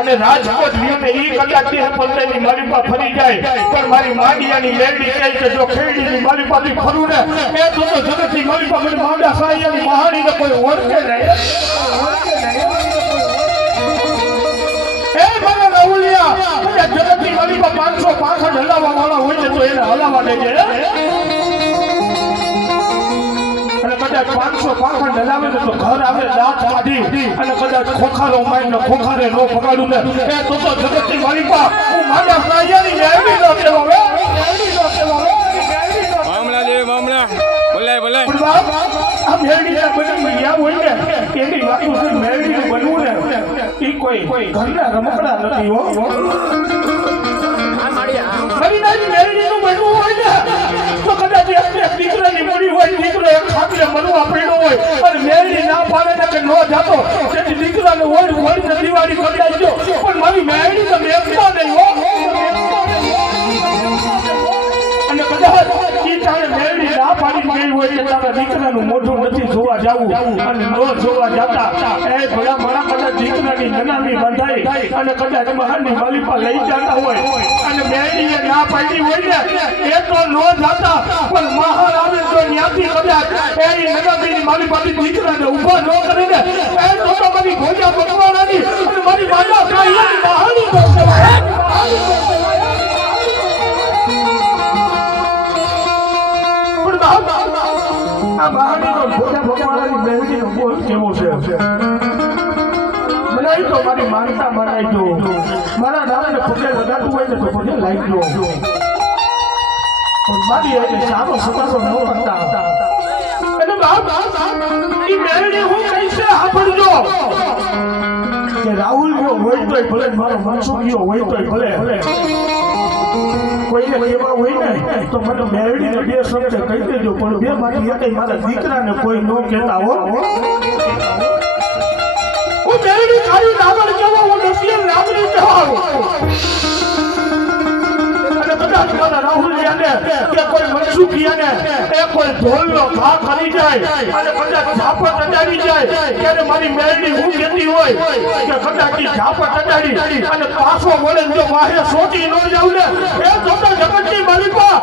અને રાજકોટ વ્યૂને ઈ કદાચ દેહ પંદરની મારી પા ફરી જાય. પણ મારી માંડિયાની લેરડી કહે કે જો ખેડીની મારી પાસે ફરું ને, એ તો તો જગતની મારી પાસે મને માંડા સાહિયાની મહાણીને કોઈ ઓળખે નહીં. એ મારા રાહુલિયા જગતની મારી પાસે પાંચસો પાંસઠ હલાવવા વાળા હોય તો એને હલાવવા દેજે. કદાચ પાંચસો પાંખંડ હલાવે ને તો ઘર આવે દાંત કાઢી અને કદાચ ખોખારો મારીને ખોખારે નો પગાડું ને એ તો તો જગતની માલિકા હું મારા સાયાની મેળવી નો કેવો હે મેળવી નો કેવો હે મેળવી નો મામલા દેવી મામલા. બોલાય બોલાય પણ બાપ, આ બની ગયા હોય ને એની વાતો છે મેળવીને બનવું ને. ઈ કોઈ ઘરના રમકડા નથી હો. મરવા પડ્યો હોય અને મેરી ના પાડે કે નો જાતો. તેથી દીકરાને ઓળ ઓળીને દિવાળી કરી દો પણ મારી મેરી તો મેળવતા નહીં હો. અને કદાચ ઈ તારે મેળવી ના ગઈ અને નો જોવા જાતા. એ મારા લઈ જતા હોય. અને મેળવીએ ના પાડી હોય ને, એ તો નો જાતા. પણ કદાચ એ નનામીની માલિપાથી દીકરાને ઊભા ન કરીને એ તો તો મારી ભોજા ભગવાનાની અને મારી માતા પણ બાપ, આ બહારનો ભોજા ભગવાનની મેળવીનો બોલ કેવો છે? બનાવી તો મારી માનતા બનાવી દો. મારા નામને પગે તું હોય ને તો પગે લાગી દો. મારી સારો સતાસો ન અને કે રાહુલ ગયો હોય તોય ભલે મારો મનસુખ ગયો હોય તોય ભલે કોઈને કહેવા હોય ને તો મને મેળવીને બે શબ્દ કહી દેજો પણ બે માંથી એક મારા દીકરાને કોઈ ન કહેતા હો મારા રાહુલિયાને કે કોઈ મનસુખિયાને એ કોઈ જાય અને જાય, ત્યારે મારી મેળવી હું કહેતી હોય કે કદાચ ઈ ઝાપટ અડાડી અને પાછો વળે જો માહે સોટી ન જાઉં ને, એ જોતા જગતની માલિકા